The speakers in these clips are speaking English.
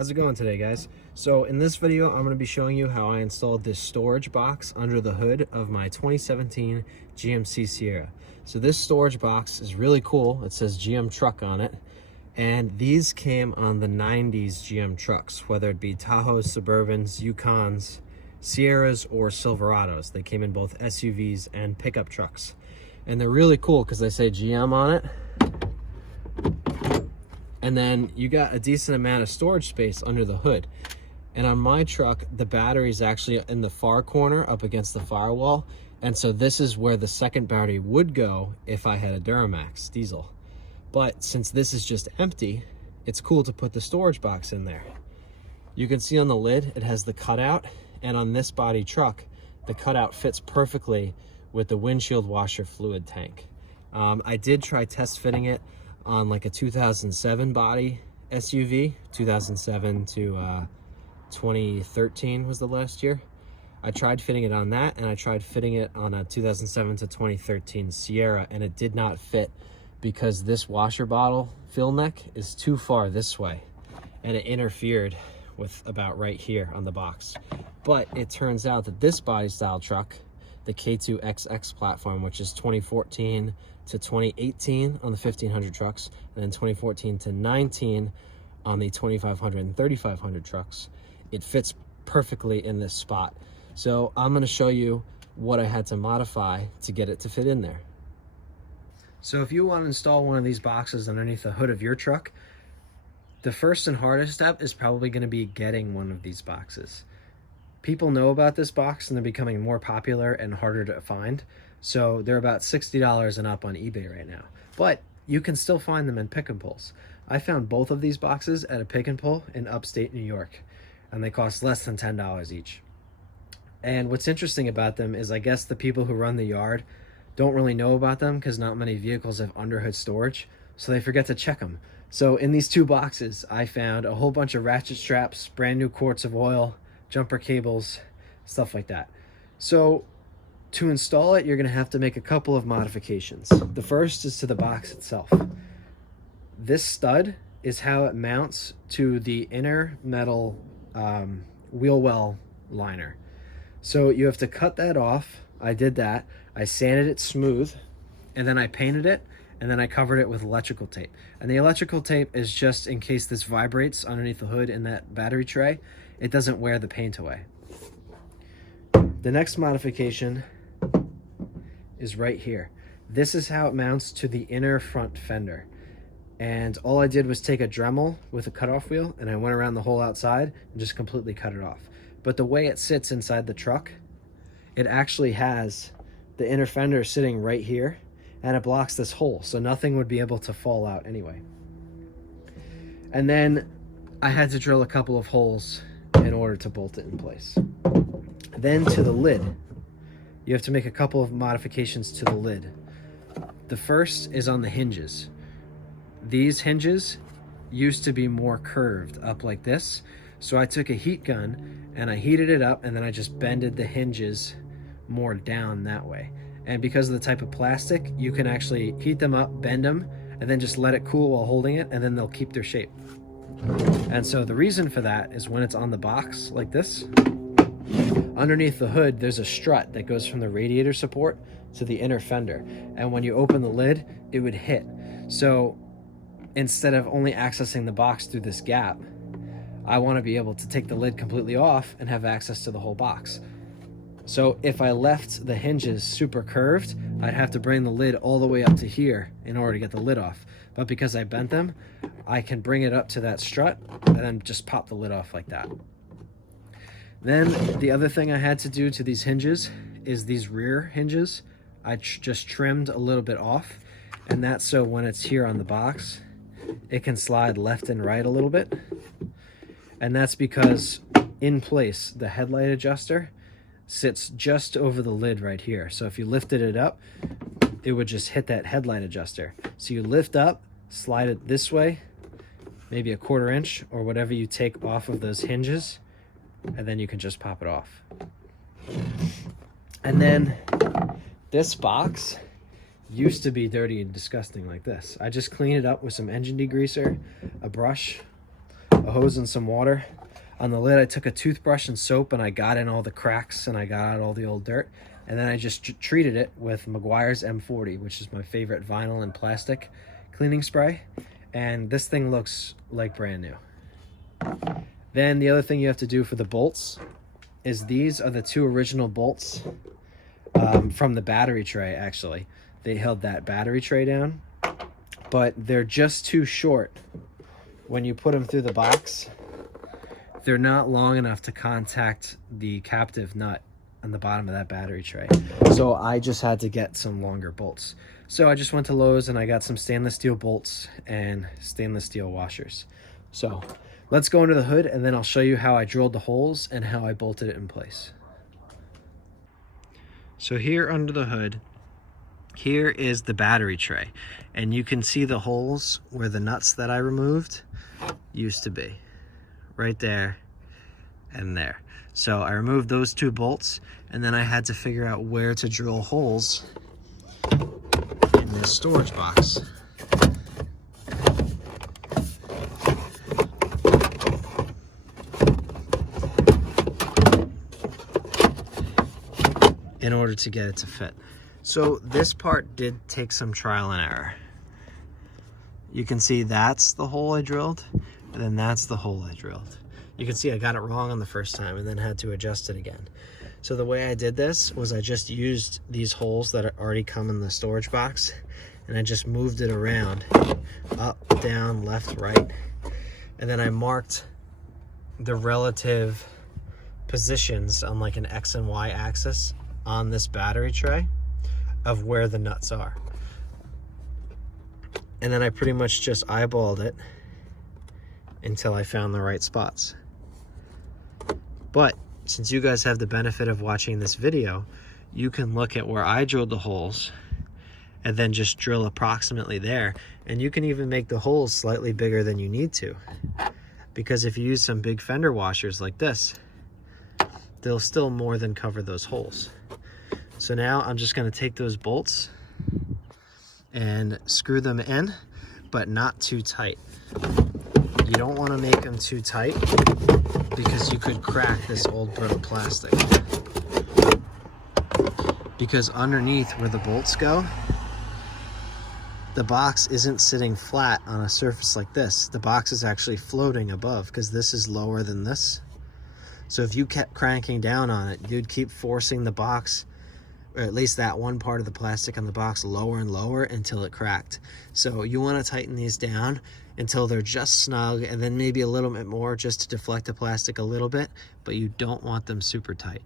How's it going today, guys? So in this video, I'm going to be showing you how I installed this storage box under the hood of my 2017 GMC Sierra. So this storage box is really cool. It says GM Truck on it. And these came on the 90's GM Trucks, whether it be Tahoes, Suburbans, Yukons, Sierras, or Silverados. They came in both SUVs and pickup trucks. And they're really cool because they say GM on it. And then you got a decent amount of storage space under the hood. And on my truck, the battery is actually in the far corner up against the firewall. And so this is where the second battery would go if I had a Duramax diesel. But since this is just empty, it's cool to put the storage box in there. You can see on the lid, it has the cutout. And on this body truck, the cutout fits perfectly with the windshield washer fluid tank. I did try test fitting it on like a 2007 body SUV. 2007 to 2013 was the last year. I tried fitting it on that, and I tried fitting it on a 2007 to 2013 Sierra, and it did not fit because this washer bottle fill neck is too far this way, and it interfered with about right here on the box. But it turns out that this body style truck, the K2XX platform, which is 2014 to 2018 on the 1500 trucks, and then 2014 to 19 on the 2500 and 3500 trucks, it fits perfectly in this spot. So I'm going to show you what I had to modify to get it to fit in there. So if you want to install one of these boxes underneath the hood of your truck, the first and hardest step is probably going to be getting one of these boxes. People know about this box and they're becoming more popular and harder to find. So they're about $60 and up on eBay right now. But you can still find them in pick and pulls. I found both of these boxes at a pick and pull in upstate New York, and they cost less than $10 each. And what's interesting about them is I guess the people who run the yard don't really know about them because not many vehicles have underhood storage, so they forget to check them. So in these two boxes, I found a whole bunch of ratchet straps, brand new quarts of oil, jumper cables, stuff like that. So to install it, you're going to have to make a couple of modifications. The first is to the box itself. This stud is how it mounts to the inner metal wheel well liner. So you have to cut that off. I did that. I sanded it smooth, and then I painted it, and then I covered it with electrical tape. And the electrical tape is just in case this vibrates underneath the hood in that battery tray, it doesn't wear the paint away. The next modification is right here. This is how it mounts to the inner front fender. And all I did was take a Dremel with a cutoff wheel, and I went around the whole outside and just completely cut it off. But the way it sits inside the truck, it actually has the inner fender sitting right here, and it blocks this hole, so nothing would be able to fall out anyway. And then I had to drill a couple of holes in order to bolt it in place. Then to the lid, you have to make a couple of modifications to the lid. The first is on the hinges. These hinges used to be more curved up like this, so I took a heat gun and I heated it up, and then I just bended the hinges more down that way. And because of the type of plastic, you can actually heat them up, bend them, and then just let it cool while holding it, and then they'll keep their shape. And so the reason for that is when it's on the box like this, underneath the hood, there's a strut that goes from the radiator support to the inner fender. And when you open the lid, it would hit. So instead of only accessing the box through this gap, I want to be able to take the lid completely off and have access to the whole box. So if I left the hinges super curved, I'd have to bring the lid all the way up to here in order to get the lid off. But because I bent them, I can bring it up to that strut and then just pop the lid off like that. Then the other thing I had to do to these hinges is these rear hinges. I just trimmed a little bit off, and that's so when it's here on the box, it can slide left and right a little bit. And that's because in place, the headlight adjuster sits just over the lid right here. So if you lifted it up, it would just hit that headlight adjuster. So you lift up, slide it this way, maybe a 1/4 inch or whatever you take off of those hinges, and then you can just pop it off. And then this box used to be dirty and disgusting like this. I just cleaned it up with some engine degreaser, a brush, a hose and some water. On the lid, I took a toothbrush and soap and I got in all the cracks and I got out all the old dirt. And then I just treated it with Meguiar's M40, which is my favorite vinyl and plastic cleaning spray. And this thing looks like brand new. Then the other thing you have to do for the bolts is these are the 2 original bolts from the battery tray, actually. They held that battery tray down, but they're just too short. When you put them through the box, they're not long enough to contact the captive nut on the bottom of that battery tray. So I just had to get some longer bolts. So I just went to Lowe's and I got some stainless steel bolts and stainless steel washers. So let's go under the hood and then I'll show you how I drilled the holes and how I bolted it in place. So here under the hood, here is the battery tray. And you can see the holes where the nuts that I removed used to be. Right there and there. So I removed those 2 bolts and then I had to figure out where to drill holes in this storage box. In order to get it to fit. So this part did take some trial and error. You can see that's the hole I drilled, and then that's the hole I drilled. You can see I got it wrong on the first time and then had to adjust it again. So the way I did this was I just used these holes that already come in the storage box and I just moved it around, up, down, left, right. And then I marked the relative positions on like an X and Y axis on this battery tray of where the nuts are. And then I pretty much just eyeballed it until I found the right spots. But since you guys have the benefit of watching this video, you can look at where I drilled the holes and then just drill approximately there. And you can even make the holes slightly bigger than you need to. Because if you use some big fender washers like this, they'll still more than cover those holes. So now I'm just gonna take those bolts and screw them in, but not too tight. You don't wanna make them too tight because you could crack this old brittle plastic. Because underneath where the bolts go, the box isn't sitting flat on a surface like this. The box is actually floating above because this is lower than this. So if you kept cranking down on it, you'd keep forcing the box, or at least that one part of the plastic on the box, lower and lower until it cracked. So you want to tighten these down until they're just snug, and then maybe a little bit more just to deflect the plastic a little bit, but you don't want them super tight.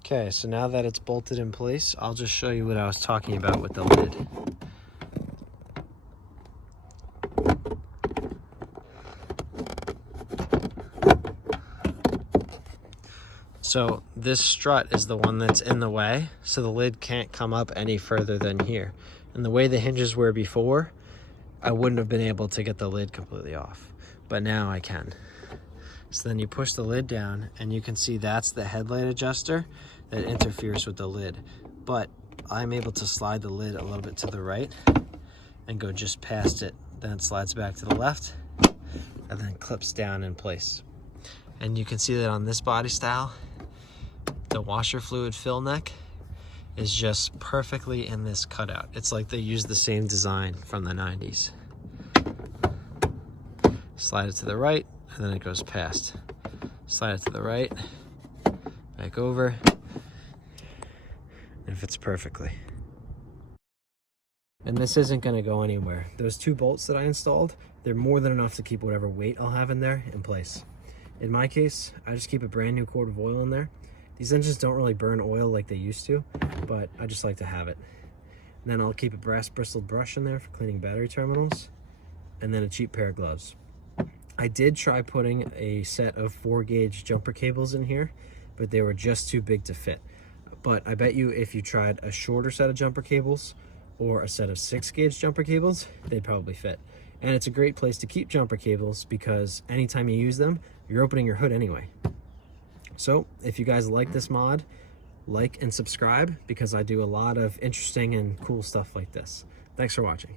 Okay, so now that it's bolted in place, I'll just show you what I was talking about with the lid. So this strut is the one that's in the way, so the lid can't come up any further than here. And the way the hinges were before, I wouldn't have been able to get the lid completely off, but now I can. So then you push the lid down and you can see that's the headlight adjuster that interferes with the lid. But I'm able to slide the lid a little bit to the right and go just past it. Then it slides back to the left and then clips down in place. And you can see that on this body style, the washer fluid fill neck is just perfectly in this cutout. It's like they used the same design from the 90s. Slide it to the right, and then it goes past. Slide it to the right, back over, and it fits perfectly. And this isn't gonna go anywhere. Those 2 bolts that I installed, they're more than enough to keep whatever weight I'll have in there in place. In my case, I just keep a brand new quart of oil in there. These engines don't really burn oil like they used to, but I just like to have it. And then I'll keep a brass bristled brush in there for cleaning battery terminals, and then a cheap pair of gloves. I did try putting a set of 4-gauge jumper cables in here, but they were just too big to fit. But I bet you if you tried a shorter set of jumper cables or a set of 6-gauge jumper cables, they'd probably fit. And it's a great place to keep jumper cables because anytime you use them, you're opening your hood anyway. So if you guys like this mod, like and subscribe because I do a lot of interesting and cool stuff like this. Thanks for watching.